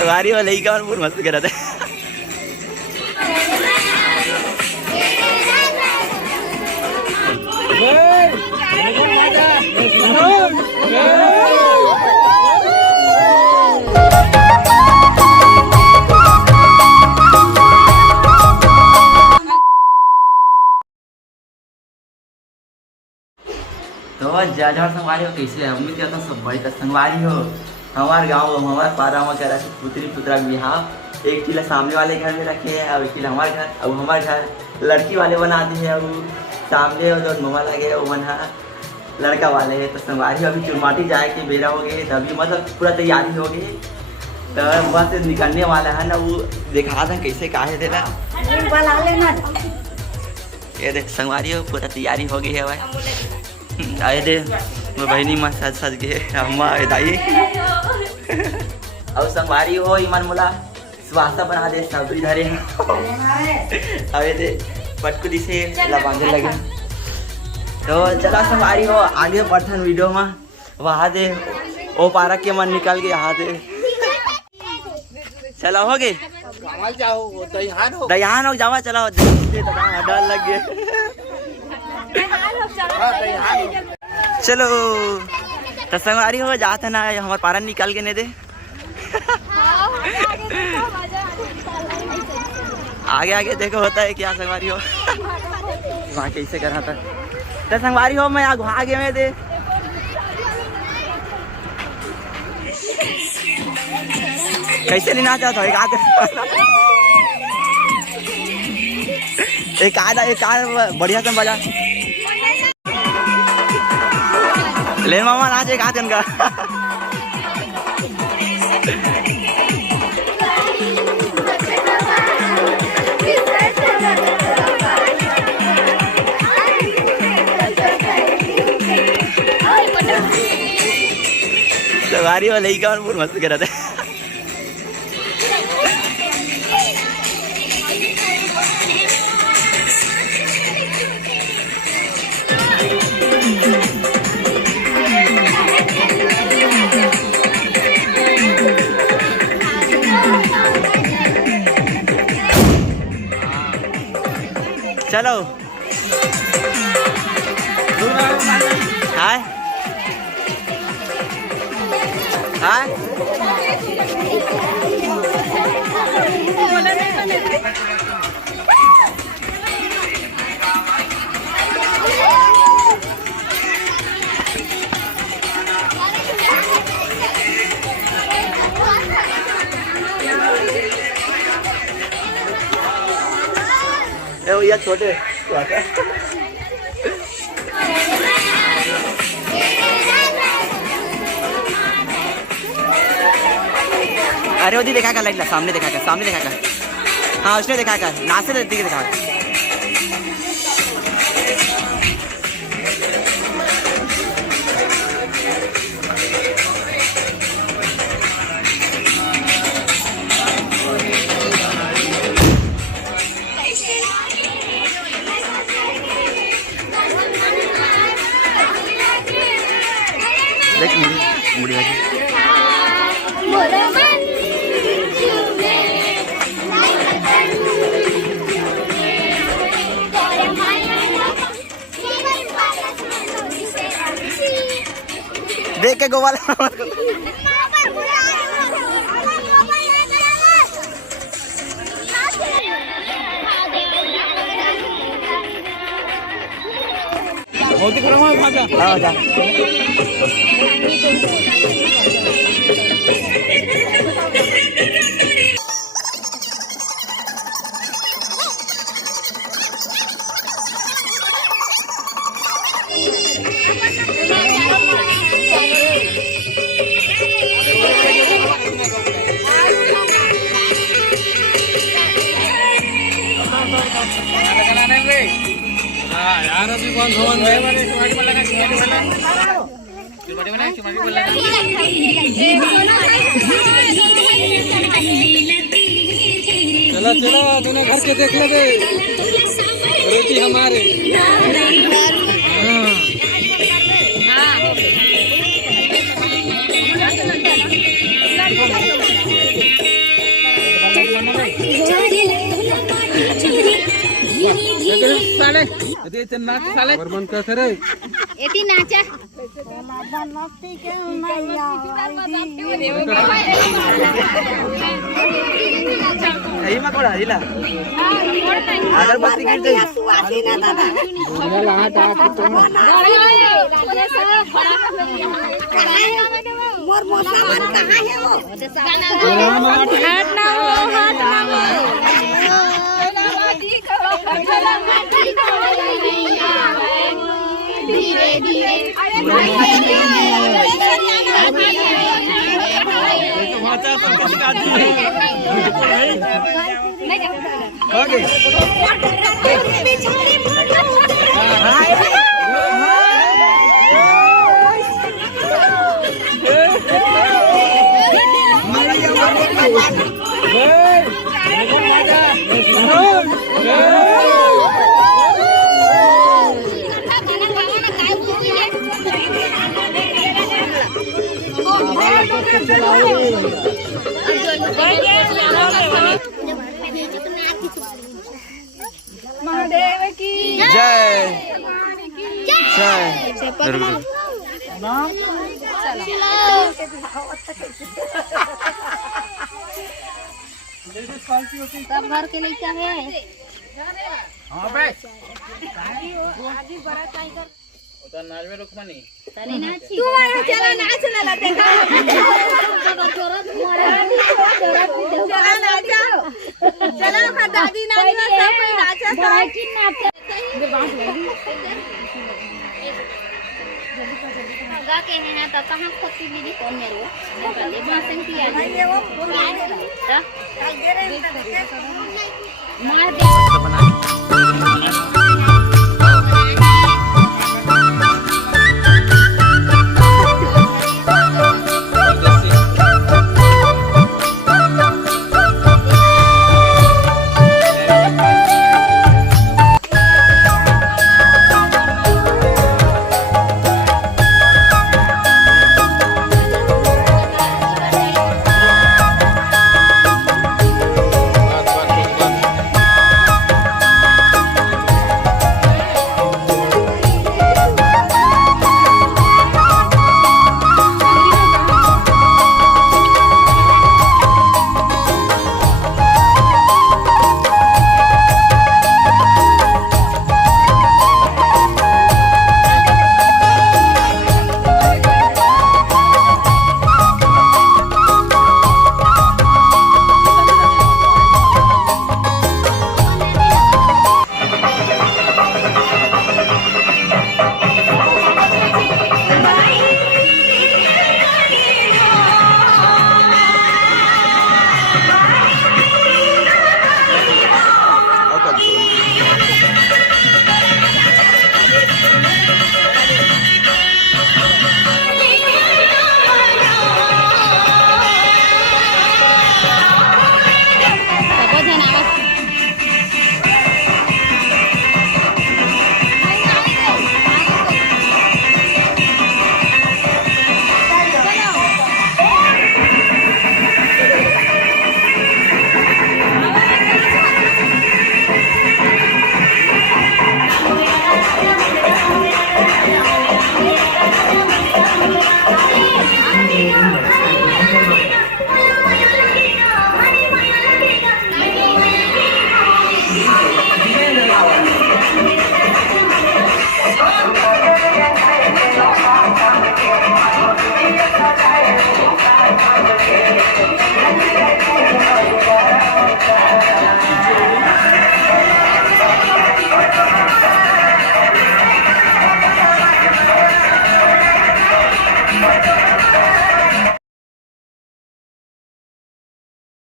सवारी वाले ही का पूरा मस्त कर रहा था। तो जहाँ संगवारी हो कैसे है, उम्मीद करता हूँ सब बड़ी संगवारी हो। हमारे गाँव हमारे पारा में कह पुत्री पुत्रा बिहाव एक किला सामने वाले घर में रखे हैं और एक किला हमारे घर। अब हमारे घर लड़की वाले बना दिए हैं, अब सामने जो ममा लगे वो बना लड़का वाले है। तो संगवारी अभी चुरमाटी जाए के बेरा हो गए, तभी मतलब पूरा तैयारी हो गई। तो बस निकलने वाला है ना, वो दिखा दें कैसे काहे देना। ये देख संगवारी हो पूरा तैयारी हो गई है भाई। आए दे बहनी माँ सज सज गए अम्मा दाई। अब संगवारी हो ईमान मोला सुहासा बना दे सब इधर अबे दे पटकुदी से बांधे लगे। तो चला संगवारी हो आगे बढ़थन वीडियो में। वहाँ दे ओ पारा के मन निकल गए यहाँ दे। चला हो गए दयान हो जावा। चला डर लग गए। चलो तो संगवारी हो जाते ना हमारे पारा निकाल के नहीं दे। आगे आगे देखो होता है क्या संगवारी हो। वहाँ कैसे कर रहा था तो संगवारी हो मैं आगे में दे। कैसे लेना चाहता एक आध बढ़िया से बजा ले मामा नाच एक आदन का। सवारी वाले ही का पूरा मस्त कर रहा था। चलो हाय हाय भैया छोटे अरे वो देखा कर लाइट सामने देखा कर हाँ उसने देखा कर नासे देखा। देख मुड़ी देख के गोवाल जा यार अभी कौन भवन है वाले सुमाटी वाला का सुमाटी वाला चलो चलो दोनों घर के देख ले रोटी हमारे हाँ साले ते ते नाच साले बरमन कसे रे एटी नाचा सही में कोड़ा हिला अगरबत्ती गिर गई मोर मोसा मन कहां है वो हाथ ना हो धीरे धीरे महादेव की जय जय सब घर के लड़का है हां बे आगे बड़ा टाइगर उधर नाच में रुकमनी तने नाची तू मारा चला नाच ना ला देखा चला नाचा चला ना दादी नानी सब कोई नाचा सब की नाचा गा के है ना तो कहां खोती दीदी कौन मेरे ले बासन किया ये वो मार दे